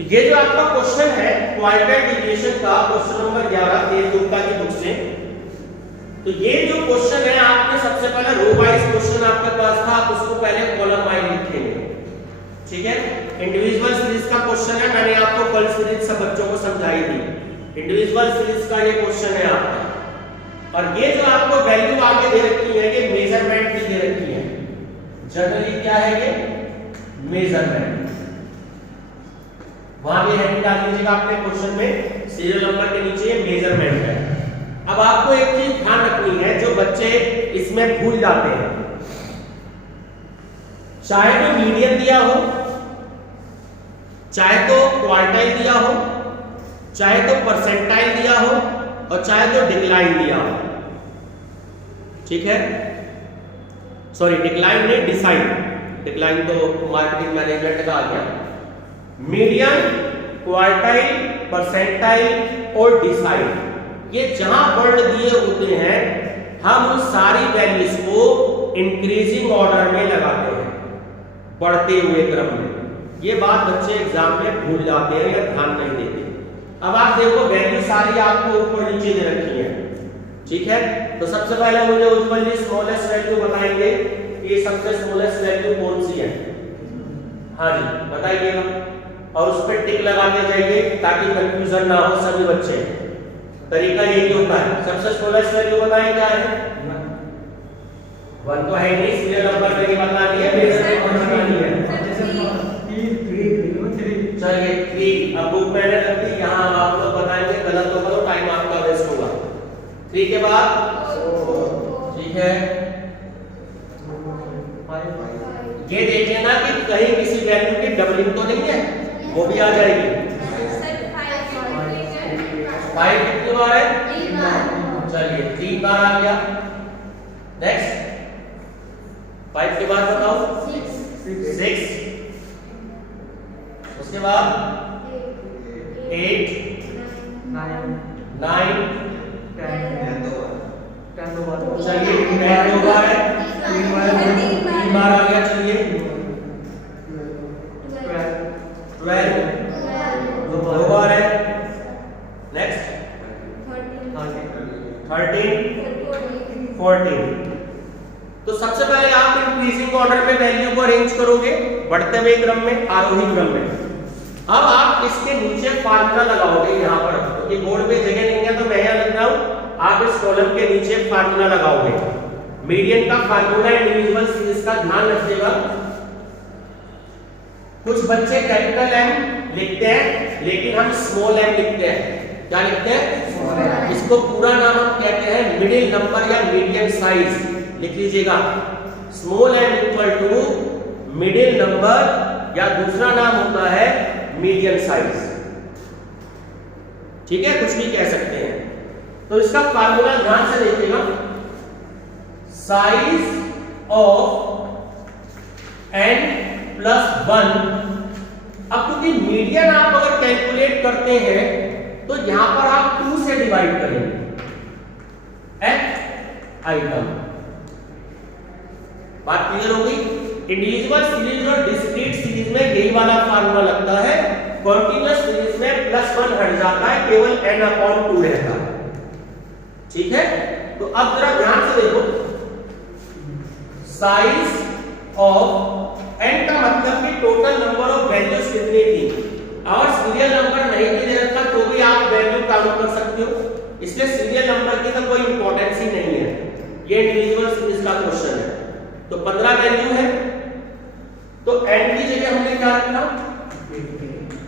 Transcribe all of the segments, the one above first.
तो ये जो आपका क्वेश्चन है क्वार्टाइल डिवीएशन का, क्वेश्चन नंबर 11 तेज गुप्ता की बुक से, तो ये जो क्वेश्चन है आपने सबसे पहले रो वाइज क्वेश्चन आपके पास था, आप उसको पहले कॉलम वाइज लिखेंगे, ठीक है। इंडिविजुअल सीरीज का क्वेश्चन है, मैंने आपको कल सीरीज सब बच्चों को समझाई थी। इंडिविजुअल सीरीज का ये क्वेश्चन है आपका, और ये जो आपको वैल्यू आगे दे रखी है, ये मेजरमेंट की दे रखी है। जनरली क्या है ये मेजरमेंट, वहां भी हेडिंग डाल दीजिएगा अपने क्वेश्चन में, सीरियल नंबर के नीचे मेजरमेंट है। अब आपको एक चीज ध्यान रखनी है, जो बच्चे इसमें भूल जाते हैं, चाहे तो मीडियन दिया हो, चाहे तो क्वार्टाइल दिया हो, चाहे तो परसेंटाइल दिया हो, और चाहे तो डिक्लाइन दिया हो, ठीक है। सॉरी डिक्लाइन नहीं, डिसाइड, डिक्लाइन तो मार्केटिंग मैनेजमेंट का आ गया। मीडियन, क्वार्टाइल, परसेंटाइल और डिसाइड, ये जहां वर्ण दिए होते हैं हम उन सारी वैल्यूज को इंक्रीजिंग ऑर्डर में लगाते हैं, बढ़ते हुए क्रम में। ये बात बच्चे एग्जाम में भूल जाते हैं या ध्यान नहीं देते। अब आप देखो वैल्यू सारी आपको ऊपर नीचे दे रखी है, ठीक है। तो सबसे पहले मुझे उज्जवल जी स्मॉलेस्ट वैल्यू बताएंगे, ये सबसे स्मॉलेस्ट वैल्यू कौन सी है? हाँ जी बताइएगा, और उस पर टिक लगाते जाइए ताकि कंफ्यूजन ना हो सभी बच्चे। तरीका यही होता है। सबसे स्मॉलेस्ट वैल्यू बताएं क्या है? 1 तो है नहीं, सीरियल नंबर पे बतानी है, मेजरमेंट बतानी है। चलिए 3, अब बुक मैंने रख दी, यहाँ आप लोग बताएंगे, गलत तो करो, टाइम आपका वेस्ट होगा। 3 के बाद ठीक है, ये देख लेना कि कहीं किसी वैल्यू की डबलिंग तो नहीं है, वो भी आ जाएगी। 5 कितनी बार है? 3 बार। चलिए 3 बार आ गया। नेक्स्ट 5 के बाद बताओ 6, उसके बाद 8, 9, 10 दो बार। चलिए 10 दो बार है, 3 बार आ गया। चलिए 12 दो बार है। नेक्स्ट 13, 14। तो सबसे पहले आप इंक्रीजिंग ऑर्डर में वैल्यू को अरेंज करोगे, बढ़ते हुए क्रम में, आरोही क्रम में। अब आप इसके नीचे फार्मूला लगाओगे यहाँ पर, तो ये बोर्ड पे जगह नहीं है तो मैं यहाँ लग रहा हूँ, आप इस कॉलम के नीचे फार्मूला लगाओगे। मीडियन का फार्मूला इंडिविजुअल सीरीज का ध्यान रखिएगा। कुछ बच्चे कैपिटल एम लिखते हैं लेकिन हम स्मॉल एम लिखते हैं। क्या लिखते हैं? इसको पूरा नाम हम कहते हैं मिडिल नंबर या मीडियम साइज। लिख लीजिएगा, small M equal to middle number, या दूसरा नाम होता है मीडियम साइज, ठीक है, कुछ भी कह सकते हैं। तो इसका फार्मूला ध्यान से देखिएगा, साइज ऑफ n प्लस 1। अब क्योंकि मीडियन आप अगर कैलकुलेट करते हैं तो यहां पर आप 2 से डिवाइड करेंगे, एट आइटम। बात क्लियर हो गई? इंडिविजुअल सीरीज और डिस्क्रीट सीरीज में यही वाला फार्मूला लगता है, कॉन्टिन्यूअस सीरीज में +1 हट जाता है, केवल n/2 रहता है, ठीक है। तो अब जरा ध्यान से देखो, साइज ऑफ n का मतलब कि टोटल नंबर ऑफ वैल्यूज कितनी थी। और सीरियल नंबर नहीं भी दे रखा तो भी आप वैल्यू काउंट कर सकते हो, इसलिए सीरियल नंबर की तो कोई इंपॉर्टेंस ही नहीं है। ये इंडिविजुअल सीरीज का क्वेश्चन है। तो 15 वैल्यू है, तो n की जगह हमने क्या रखना?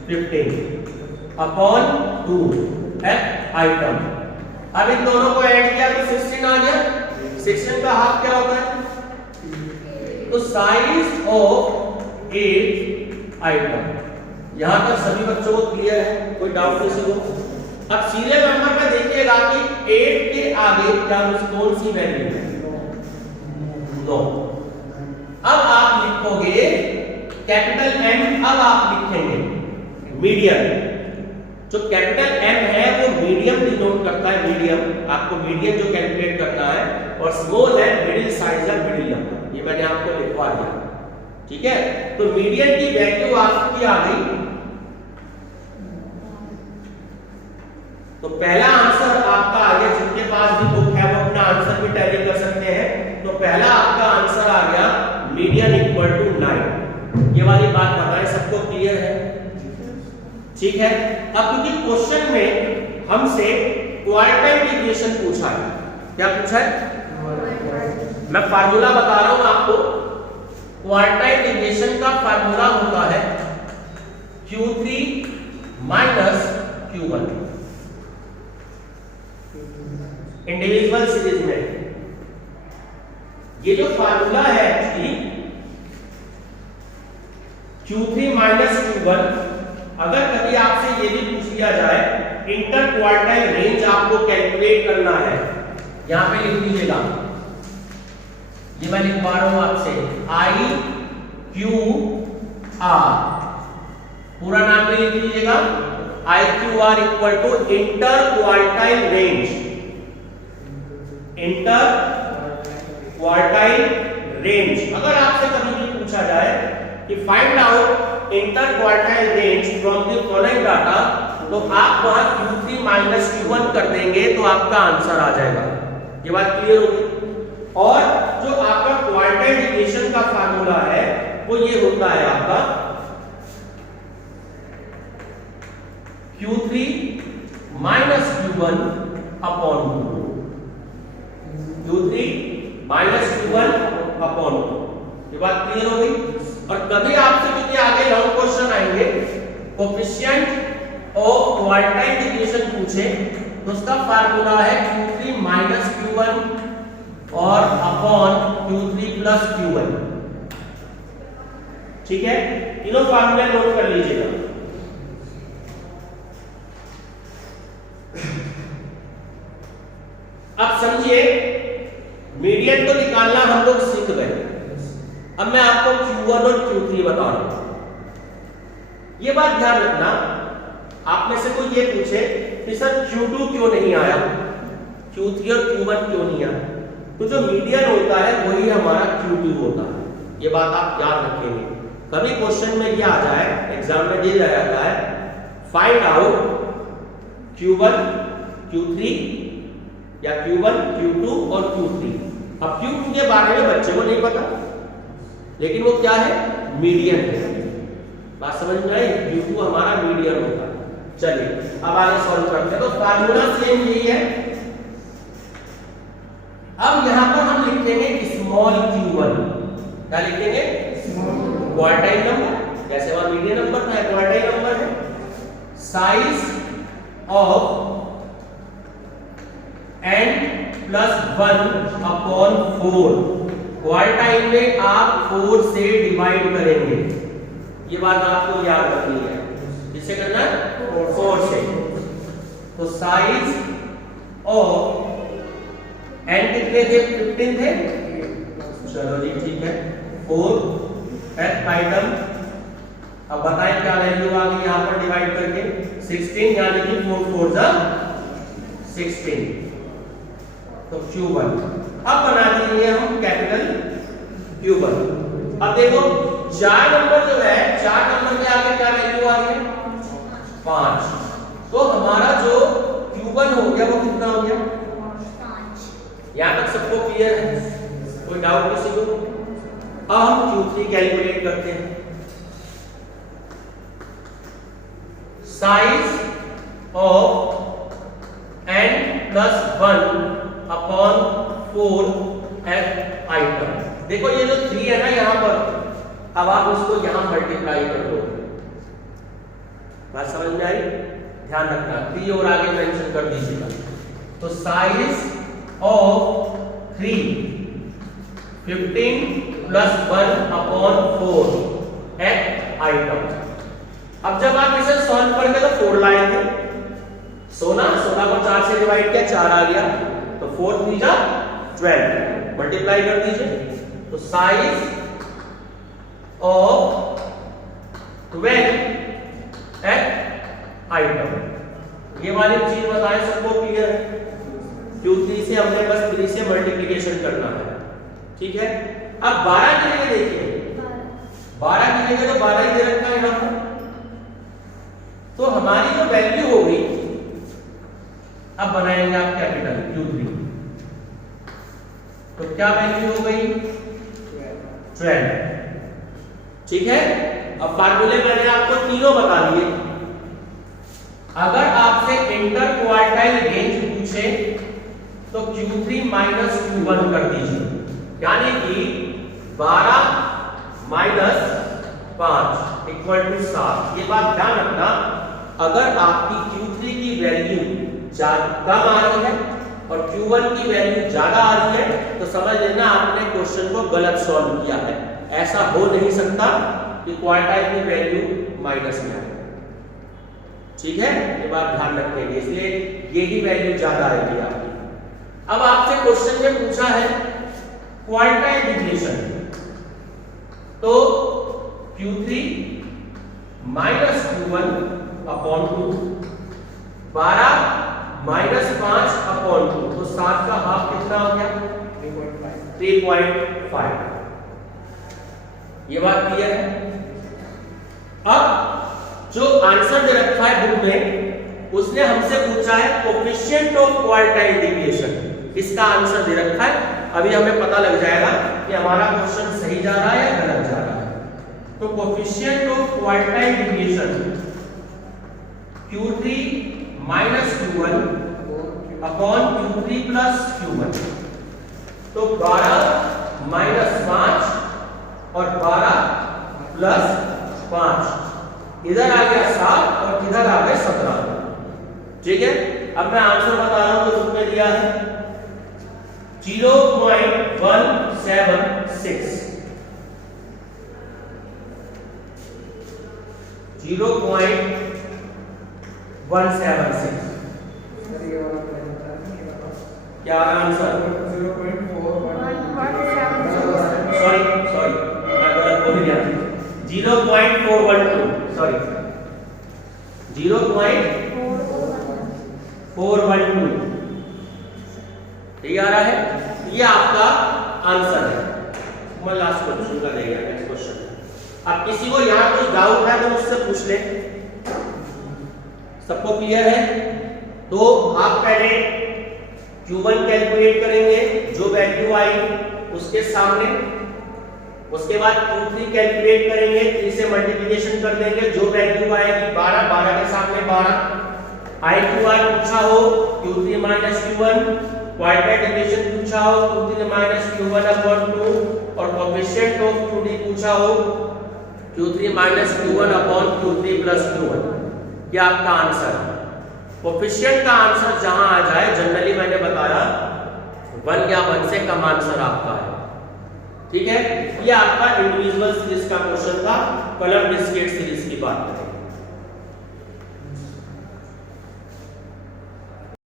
15 अपॉन 2 एट आइटम। अब इन दोनों को ऐड किया तो 16 आ गया। 16 का हाफ क्या होता है? तो साइज ऑफ 8 आइटम। यहां तक सभी बच्चों को क्लियर है, कोई डाउट किसी को? अब सीरियल नंबर में देखिएगा कि 8 के आगे क्या कौन सी वैल्यू है? 9। अब आप लिखोगे कैपिटल M, अब आप लिखेंगे मीडियम। जो कैपिटल M है वो मीडियम डिनोट करता है, मीडियम, आपको मीडियम जो कैलकुलेट करना है, और स्मॉल है मिडिल साइज या मिडिल नंबर, ये मैंने आपको लिखवा दिया, ठीक है। तो मीडियम की वैल्यू आपकी आ गई तो पहला आंसर आपका आ गया, जिनके पास भी बुक है वो अपना आंसर भी टैली कर सकते हैं। तो पहला आपका आंसर आ गया मीडियन इक्वल टू 9। ये वाली बात बताएं, सबको क्लियर है? ठीक है। अब क्योंकि क्वेश्चन में हमसे क्वार्टाइल डिविएशन पूछा है, क्या पूछा है? मैं फार्मूला बता रहा हूं आपको। क्वार्टाइल डिविएशन का फार्मूला होता है Q3 minus Q1 individual series में। ये जो फार्मूला है एक्चुअली Q3 माइनस Q1, अगर कभी आपसे ये भी पूछ लिया जाए इंटर क्वार्टाइल रेंज आपको कैलकुलेट करना है, यहां पे लिख लीजिएगा, ये मैं लिखवा रहा हूं आपसे, IQR पूरा नाम भी लिख लीजिएगा, IQR equal to inter quartile range. Inter quartile range अगर आपसे कभी भी पूछा जाए कि find out inter quartile range from the following data, तो आप वहां Q3 माइनस Q1 कर देंगे तो आपका आंसर आ जाएगा। ये बात क्लियर होगी? और जो आपका क्वार्टाइल डिविएशन का फार्मूला है वो ये होता है आपका Q3 minus Q1 upon 2। Q3 minus Q1 upon 2। ये बात क्लियर हो गई? और कभी आपसे क्योंकि आगे लॉन्ग क्वेश्चन आएंगे, कोफिशिएंट ऑफ क्वार्टाइल डिविएशन पूछे तो उसका फार्मूला है Q3 माइनस Q1 और अपॉन Q3 प्लस Q1। ठीक है, तीनों फार्मूले नोट कर लीजिएगा। अब समझिए, मीडियन तो निकालना हम लोग सीख गए। अब मैं आपको Q1 और Q3 बता रहा हूं। ये बात ध्यान रखना, आप में से कोई ये पूछे कि सर Q2 क्यों नहीं आया, Q3 और Q1 क्यों नहीं आया, तो जो मीडियन होता है वही हमारा Q2 होता है। ये बात आप याद रखेंगे। कभी क्वेश्चन में ये आ जाए, एग्जाम में दिया जाता है फाइंड आउट Q1 Q3 या Q1 Q2 और Q3। अब Q2 के बारे में बच्चे को नहीं पता, लेकिन वो क्या है? मीडियन है। बात समझ में आई? Q2 हमारा मीडियन होता है। चलिए अब आगे सॉल्व करते हैं। तो फार्मूला सेम यही है। अब यहां पर हम लिखेंगे स्मॉल q1। क्या लिखेंगे? क्वार्टाइल नंबर, जैसे वहां मीडियन नंबर था, क्वार्टाइल नंबर है। Size of n plus 1 upon 4। Quartile में आप 4 से डिवाइड करेंगे, ये बात आपको याद रखनी है। किससे करना है? 4 से। तो साइज ऑफ n कितने थे? 15 थे। चलो जी ठीक है, 4 एथ आइटम। अब बताएं क्या वैल्यू आ गई यहां पर डिवाइड करके? 16, यानी कि 4 4 जा 16। तो Q1 अब बना देंगे हम कैपिटल Q1। अब देखो 4 नंबर जो है, 4 नंबर के आगे क्या वैल्यू आ रही है? 5। तो हमारा जो Q1 हो गया वो कितना हो गया? 5। यहां तक सबको क्लियर है? कोई डाउट किसी को? अब हम Q3 कैलकुलेट करते हैं। Size of n plus 1 upon 4 f item. देखो ये जो 3 है ना यहां पर, अब आप उसको यहां मल्टीप्लाई कर दो। बात समझ में आई? ध्यान रखना, 3 और आगे मेंशन कर दीजिएगा। तो size of 3 15 plus 1 upon 4 f item. अब जब आप इसे सॉल्व करके तो 4 लाएंगे, 16 को 4 से डिवाइड किया, 4 आ गया, तो 4 3 जा 12, मल्टीप्लाई कर दीजिए। तो साइज ऑफ 12 एफ आइटम। ये वाली चीज बताएं, सबको क्लियर है? Q3 से हमने बस 3 से मल्टीप्लिकेशन करना है। ठीक है, अब 12 की जगह देखिए, 12 की जगह तो 12 ही दे रखा है यहां पर। तो हमारी जो वैल्यू होगी क्या वैल्यू हो गई 12। ठीक है, अब फार्मूले मैंने आपको तीनों बता दिए। अगर आपसे इंटर क्वार्टाइल रेंज पूछे तो Q3 माइनस Q1 कर दीजिए, यानी कि 12 माइनस 5 इक्वल टू 7। ये बात ध्यान रखना, अगर आपकी Q3 की वैल्यू कम आ रही है और Q1 की वैल्यू ज्यादा आ रही है तो समझ लेना आपने क्वेश्चन को गलत सॉल्व किया है। ऐसा हो नहीं सकता कि क्वार्टाइल की वैल्यू माइनस में आए। ठीक है, ये बात ध्यान रखेंगे, इसलिए ये ही वैल्यू ज्यादा आएगी आपकी। अब आपसे क्वेश्चन में पूछा है क्वार्टाइल डिविएशन, तो Q3 minus Q1 upon 2, 12 minus 5 upon 2, तो 7 का हाफ कितना हो गया 3.5। ये बात क्लियर है। अब जो आंसर दे रखा है बुक में, उसने हमसे पूछा है कोएफिशिएंट ऑफ क्वार्टाइल डिविएशन, इसका आंसर दे रखा है। अभी हमें पता लग जाएगा कि हमारा क्वेश्चन सही जा रहा है या गलत जा रहा है। तो coefficient of quartile deviation Q3 minus Q1 upon Q3 plus Q1, तो 12 माइनस 5 और 12 प्लस 5, इधर आ गया 7 और इधर आ गया 17। ठीक है, अब मैं आंसर बता रहा हूं, तो उसमें दिया है 0.176, 0.176। क्या आंसर? सॉरी मैं गलत बोल गया, 0.412, सॉरी 0.412। ठीक आ रहा है, ये आपका आंसर है। मैं लास्ट क्वेश्चन का देगा, नेक्स्ट क्वेश्चन। अब किसी को यहाँ कुछ डाउट है तो मुझसे पूछ ले। सबको क्लियर है? तो आप पहले Q1 कैलकुलेट करेंगे, जो वैल्यू आई उसके सामने, उसके बाद Q3 कैलकुलेट करेंगे, 3 से मल्टीप्लिकेशन कर देंगे, जो वैल्यू आएगी 12, 12 के सामने 12। IQR पूछा हो Q3 minus Q1, quartile deviation पूछा हो Q3 माइनस Q1 अपॉन 2, और कोएफिशिएंट ऑफ QD पूछा हो Q3 minus Q1 upon Q3 plus Q1। ये आपका आंसर है। कोएफिशिएंट का आंसर जहां आ जाए, जनरली मैंने बताया 1 या 1 से कम आंसर आपका है। ठीक है, ये आपका इंडिविजुअल सीरीज का क्वेश्चन था, कलर डिस्क्रीट सीरीज की बात करें।